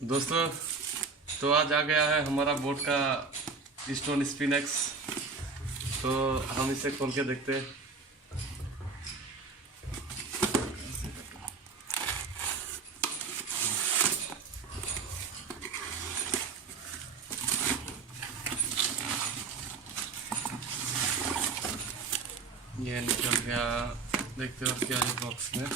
दोस्तों, तो आज आ गया है हमारा बोट का स्टोन स्पिनक्स। तो हम इसे खोल के देखते हैं। ये निकल गया, देखते हो क्या है बॉक्स में।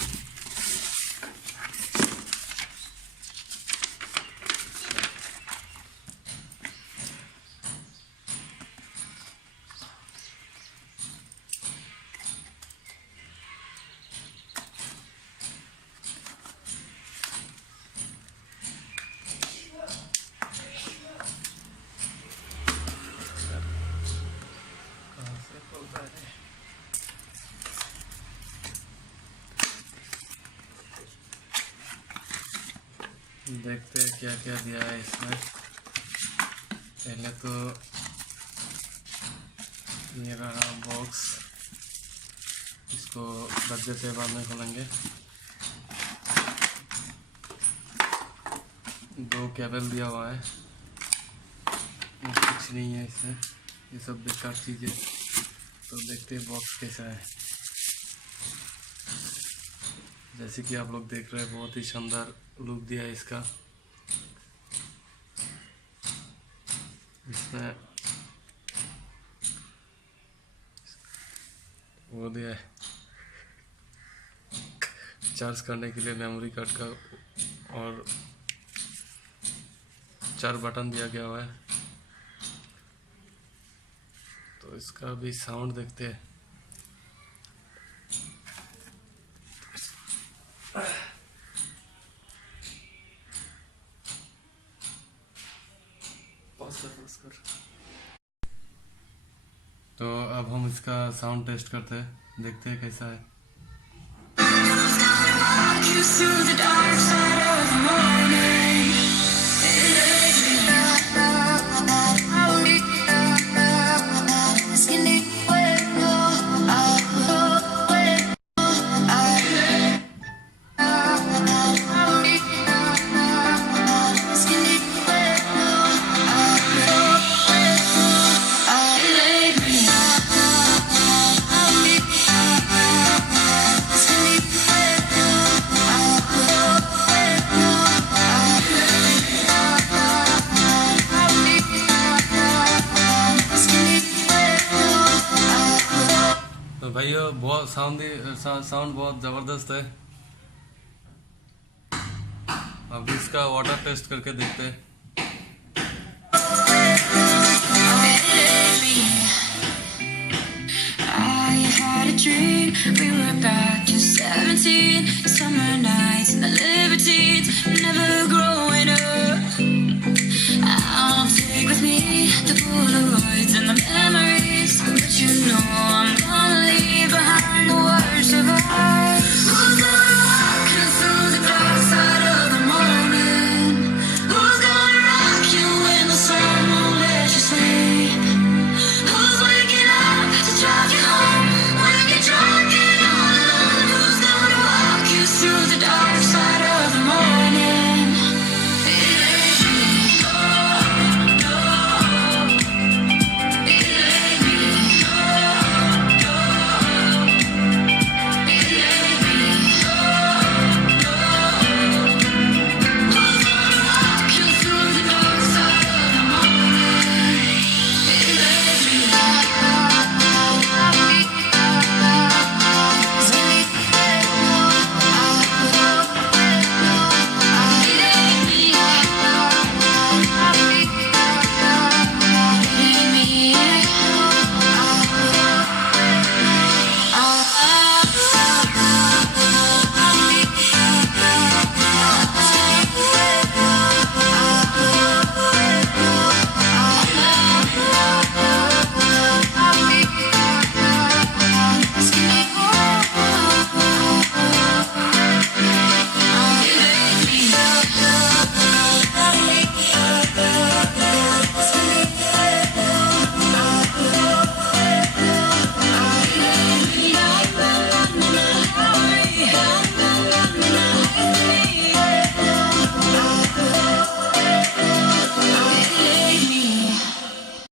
देखते हैं क्या क्या दिया है इसमें। पहले तो ये रहा बॉक्स, इसको गद्दे से बाद में खोलेंगे। 2 केबल दिया हुआ है, कुछ नहीं है इसमें, ये सब बेकार चीज़ है। तो देखते हैं बॉक्स कैसा है। जैसे कि आप लोग देख रहे हैं, बहुत ही शानदार लुक दिया है इसका। इसमें वो दिया है चार्ज करने के लिए मेमोरी कार्ड का, और 4 बटन दिया गया हुआ है। तो इसका भी साउंड देखते हैं। पॉज कर। तो अब हम इसका साउंड टेस्ट करते हैं, देखते हैं कैसा है। तो भाई बहुत साउंड बहुत ज़बरदस्त है। अब इसका वाटर टेस्ट करके देखते हैं।